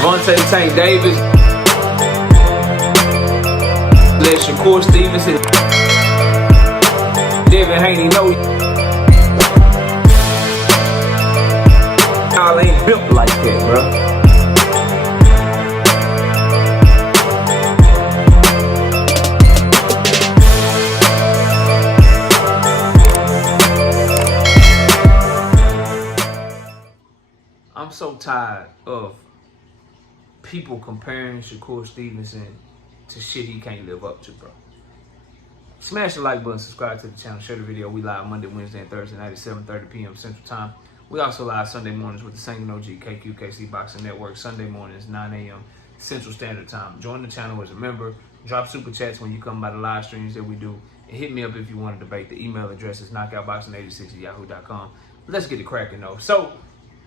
Devontae Tank Davis. Let Shakur Stevenson. Devin Haney know y'all ain't built like that, bro. I'm so tired of people comparing Shakur Stevenson to shit he can't live up to, bro. Smash the like button, subscribe to the channel, share the video. We live Monday, Wednesday, and Thursday night at 7:30 p.m. Central Time. We also live Sunday mornings with the Singing OG KQKC Boxing Network. Sunday mornings, 9 a.m. Central Standard Time. Join the channel as a member. Drop super chats when you come by the live streams that we do. And hit me up if you want to debate. The email address is knockoutboxing86@yahoo.com. Let's get it cracking, though. So,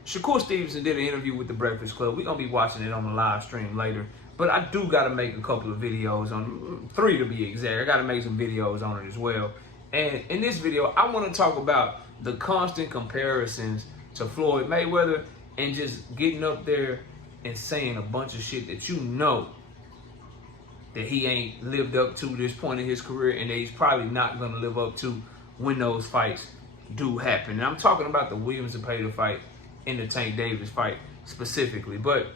Shakur Stevenson did an interview with The Breakfast Club. We're going to be watching it on the live stream later. But I do got to make a couple of videos on, 3 to be exact. I got to make some videos on it as well. And in this video, I want to talk about the constant comparisons to Floyd Mayweather and just getting up there and saying a bunch of shit that you know that he ain't lived up to this point in his career and that he's probably not going to live up to when those fights do happen. And I'm talking about the Williams-Zepeda fight and the Tank Davis fight specifically. But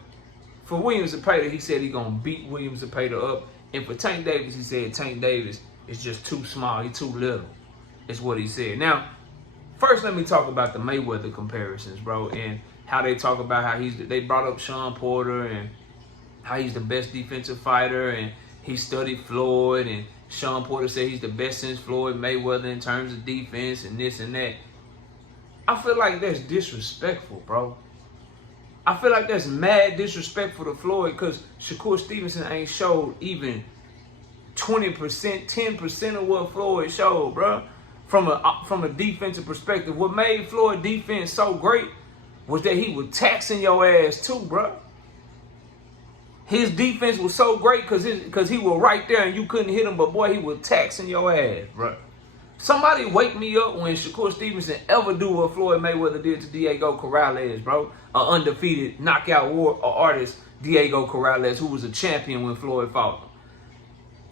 for Williams-Zepeda, he said he's going to beat Williams-Zepeda up. And for Tank Davis, he said Tank Davis is just too small. He's too little, is what he said. Now, first let me talk about the Mayweather comparisons, bro, and how they talk about how they brought up Shawn Porter and how he's the best defensive fighter and he studied Floyd, and Shawn Porter said he's the best since Floyd Mayweather in terms of defense and this and that. I feel like that's disrespectful, bro. I feel like that's mad disrespectful to Floyd because Shakur Stevenson ain't showed even 20%, 10% of what Floyd showed, bro. From a defensive perspective, what made Floyd defense so great was that he was taxing your ass too, bro. His defense was so great because he was right there and you couldn't hit him, but boy, he was taxing your ass, bro. Somebody wake me up when Shakur Stevenson ever do what Floyd Mayweather did to Diego Corrales, bro. An undefeated knockout artist, Diego Corrales, who was a champion when Floyd fought him.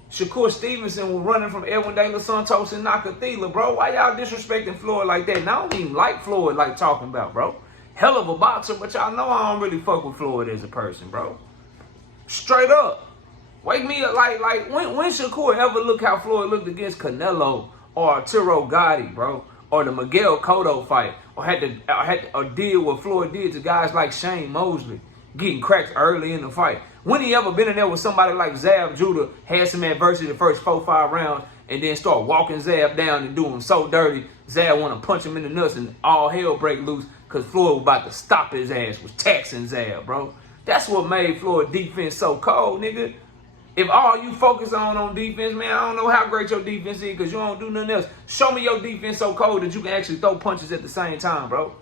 Shakur Stevenson was running from Edwin De Los Santos and Nakathila, bro. Why y'all disrespecting Floyd like that? And I don't even like Floyd like talking about, bro. Hell of a boxer, but y'all know I don't really fuck with Floyd as a person, bro. Straight up. Wake me up like when Shakur ever look how Floyd looked against Canelo or Arturo Gotti, bro, or the Miguel Cotto fight, or had to deal what Floyd did to guys like Shane Mosley, getting cracked early in the fight. When he ever been in there with somebody like Zab Judah, had some adversity the first 4-5 rounds, and then start walking Zab down and doing him so dirty, Zab want to punch him in the nuts and all hell break loose because Floyd was about to stop his ass, was taxing Zab, bro. That's what made Floyd defense so cold, nigga. If all you focus on defense, man, I don't know how great your defense is because you don't do nothing else. Show me your defense so cold that you can actually throw punches at the same time, bro.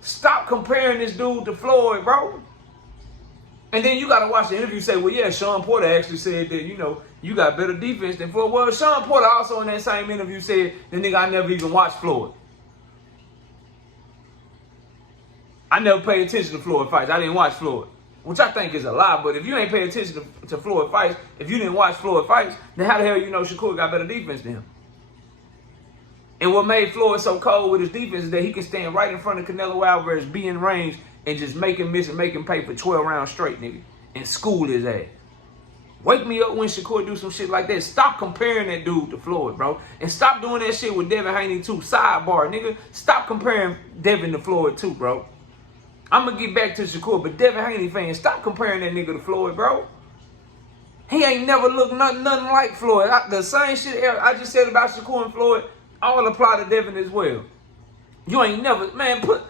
Stop comparing this dude to Floyd, bro. And then you got to watch the interview say, well, yeah, Shawn Porter actually said that, you know, you got better defense than Floyd. Well, Shawn Porter also in that same interview said, the nigga, I never even watched Floyd. I never paid attention to Floyd fights. I didn't watch Floyd. Which I think is a lie, but if you ain't paying attention to Floyd fights, if you didn't watch Floyd fights, then how the hell you know Shakur got better defense than him? And what made Floyd so cold with his defense is that he can stand right in front of Canelo Alvarez, be in range, and just make him miss and make him pay for 12 rounds straight, nigga, and school his ass. Wake me up when Shakur do some shit like that. Stop comparing that dude to Floyd, bro. And stop doing that shit with Devin Haney too. Sidebar, nigga. Stop comparing Devin to Floyd too, bro. I'm going to get back to Shakur, but Devin Haney fans, stop comparing that nigga to Floyd, bro. He ain't never looked nothing like Floyd. The same shit I just said about Shakur and Floyd all apply to Devin as well. You ain't never, man, put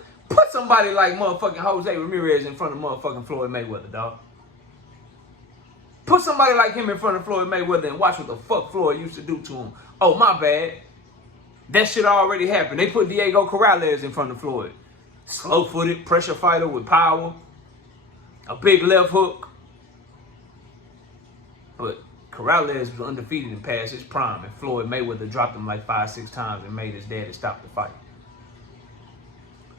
somebody like motherfucking Jose Ramirez in front of motherfucking Floyd Mayweather, dog. Put somebody like him in front of Floyd Mayweather and watch what the fuck Floyd used to do to him. Oh, my bad. That shit already happened. They put Diego Corrales in front of Floyd. Slow-footed, pressure fighter with power. A big left hook. But Corrales was undefeated in past his prime, and Floyd Mayweather dropped him like 5-6 times and made his daddy stop the fight.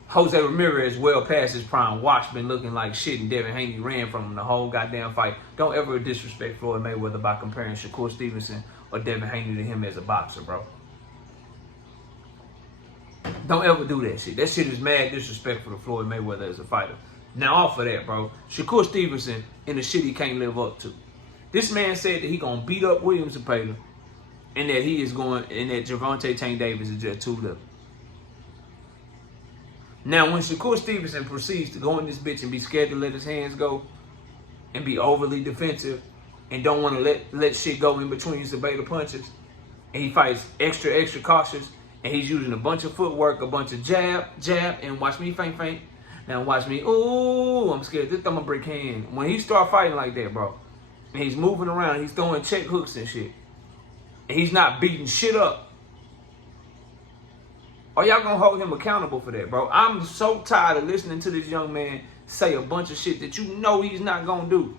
Jose Ramirez well past his prime. Watch been looking like shit, and Devin Haney ran from him the whole goddamn fight. Don't ever disrespect Floyd Mayweather by comparing Shakur Stevenson or Devin Haney to him as a boxer, bro. Don't ever do that shit. That shit is mad disrespectful to Floyd Mayweather as a fighter. Now, off of that, bro, Shakur Stevenson in the shit he can't live up to. This man said that he gonna beat up William Zepeda, and that he is going, and that Gervonta Tank Davis is just too little. Now, when Shakur Stevenson proceeds to go in this bitch and be scared to let his hands go and be overly defensive and don't want to let shit go in between Zepeda punches, and he fights extra cautious, and he's using a bunch of footwork, a bunch of jab, and watch me feint. Now watch me, ooh, I'm scared. This time I'm gonna break hand. When he start fighting like that, bro, and he's moving around, he's throwing check hooks and shit, and he's not beating shit up, are y'all gonna hold him accountable for that, bro? I'm so tired of listening to this young man say a bunch of shit that you know he's not gonna do.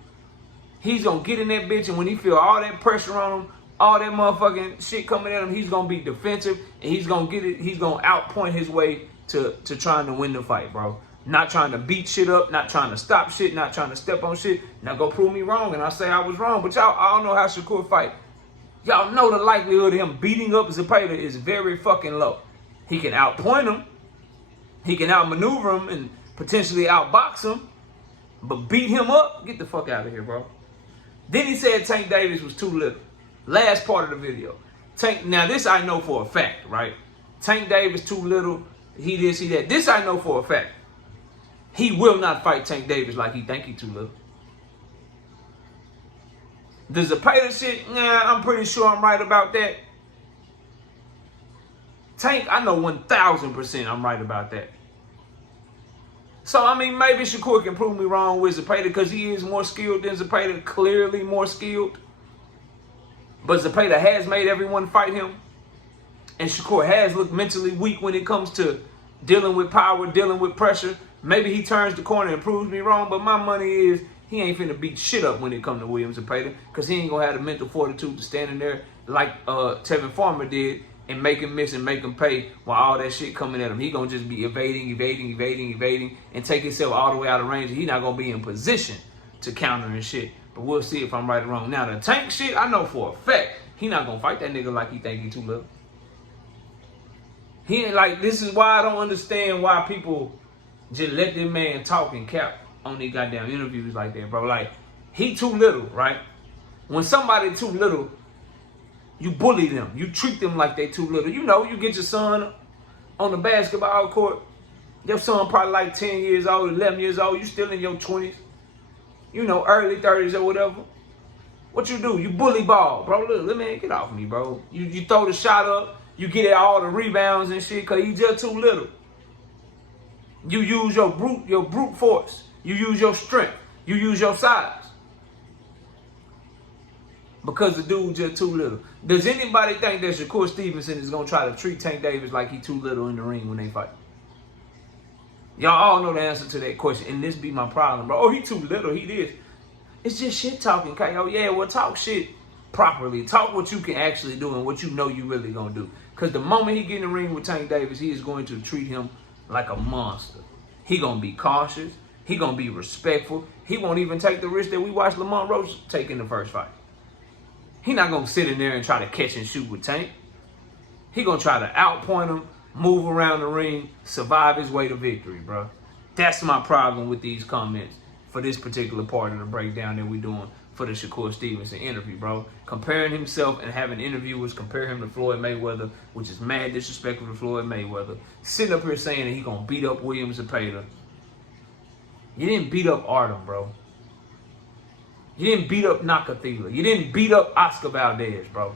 He's gonna get in that bitch, and when he feel all that pressure on him, all that motherfucking shit coming at him, he's gonna be defensive, and he's gonna get it. He's gonna outpoint his way to trying to win the fight, bro. Not trying to beat shit up, not trying to stop shit, not trying to step on shit. Now go prove me wrong, and I say I was wrong. But y'all all know how Shakur fight. Y'all know the likelihood of him beating up Zepeda is very fucking low. He can outpoint him, he can outmaneuver him, and potentially outbox him. But beat him up, get the fuck out of here, bro. Then he said Tank Davis was too little. Last part of the video. Now this I know for a fact, right? Tank Davis too little, he this, he that. This I know for a fact. He will not fight Tank Davis like he think he too little. The Zepeda shit, nah, I'm pretty sure I'm right about that. Tank, I know 1,000% I'm right about that. So, I mean, maybe Shakur can prove me wrong with Zepeda because he is more skilled than Zepeda, clearly more skilled. But Zepeda has made everyone fight him. And Shakur has looked mentally weak when it comes to dealing with power, dealing with pressure. Maybe he turns the corner and proves me wrong, but my money is he ain't finna beat shit up when it comes to William Zepeda because he ain't gonna have the mental fortitude to stand in there like Tevin Farmer did and make him miss and make him pay while all that shit coming at him. He gonna just be evading, and take himself all the way out of range. He not gonna be in position to counter and shit. But we'll see if I'm right or wrong. Now, the Tank shit, I know for a fact he not gonna fight that nigga like he think he too little. He ain't like, this is why I don't understand why people just let this man talk and cap on these goddamn interviews like that, bro. Like, he too little, right? When somebody too little, you bully them. You treat them like they too little. You know, you get your son on the basketball court. Your son probably like 10 years old, 11 years old. You still in your 20s. You know, early 30s or whatever. What you do? You bully ball, bro. Look, let me get off me, bro. You throw the shot up. You get all the rebounds and shit because you just too little. You use your brute force. You use your strength. You use your size. Because the dude just too little. Does anybody think that Shakur Stevenson is going to try to treat Tank Davis like he too little in the ring when they fight? Y'all all know the answer to that question, and this be my problem, bro. Oh, he too little, he this. It's just shit talking, K.O. Yeah, well, talk shit properly. Talk what you can actually do and what you know you really going to do. Because the moment he get in the ring with Tank Davis, he is going to treat him like a monster. He going to be cautious. He going to be respectful. He won't even take the risk that we watched Lamont Roach take in the first fight. He not going to sit in there and try to catch and shoot with Tank. He going to try to outpoint him, move around the ring, survive his way to victory, bro. That's my problem with these comments for this particular part of the breakdown that we're doing for the Shakur Stevenson interview, bro. Comparing himself and having interviewers compare him to Floyd Mayweather, which is mad disrespectful to Floyd Mayweather. Sitting up here saying that he going to beat up William Zepeda. You didn't beat up Artem, bro. You didn't beat up Nakathila. You didn't beat up Oscar Valdez, bro.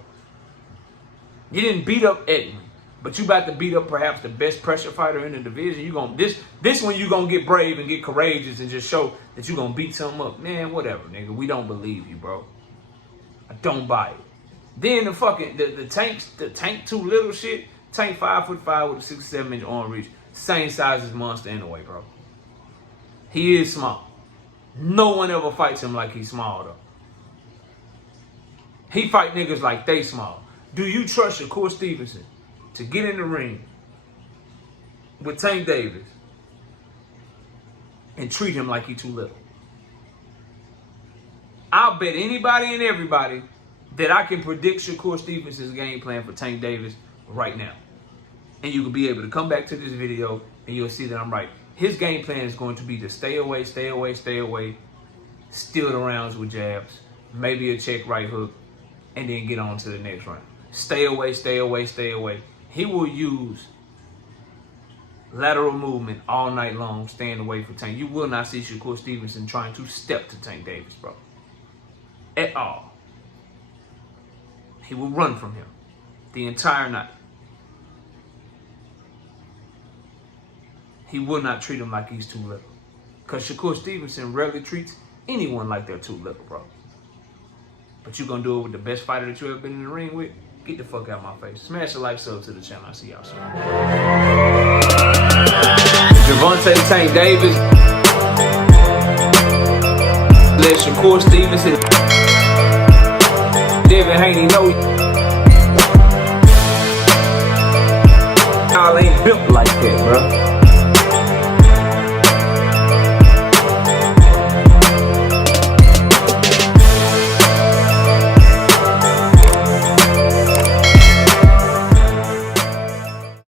You didn't beat up Edmund. But you about to beat up perhaps the best pressure fighter in the division. You gonna this one you gonna get brave and get courageous and just show that you gonna beat something up. Man, whatever, nigga. We don't believe you, bro. I don't buy it. Then the fucking the tank too little shit. Tank 5'5" with a 6-7 inch arm reach. Same size as Monster anyway, bro. He is small. No one ever fights him like he's small, though. He fight niggas like they small. Do you trust Shakur Stevenson to get in the ring with Tank Davis and treat him like he too little. I'll bet anybody and everybody that I can predict Shakur Stevenson's game plan for Tank Davis right now. And you can be able to come back to this video and you'll see that I'm right. His game plan is going to be to stay away, steal the rounds with jabs, maybe a check right hook, and then get on to the next round. Stay away. He will use lateral movement all night long, staying away from Tank. You will not see Shakur Stevenson trying to step to Tank Davis, bro. At all. He will run from him the entire night. He will not treat him like he's too little. Because Shakur Stevenson rarely treats anyone like they're too little, bro. But you're going to do it with the best fighter that you ever been in the ring with? Get the fuck out of my face. Smash the like, sub to the channel. I'll see y'all soon. Gervonta Tank Davis. Let Shakur Stevenson. Devin Haney know y'all ain't built like that.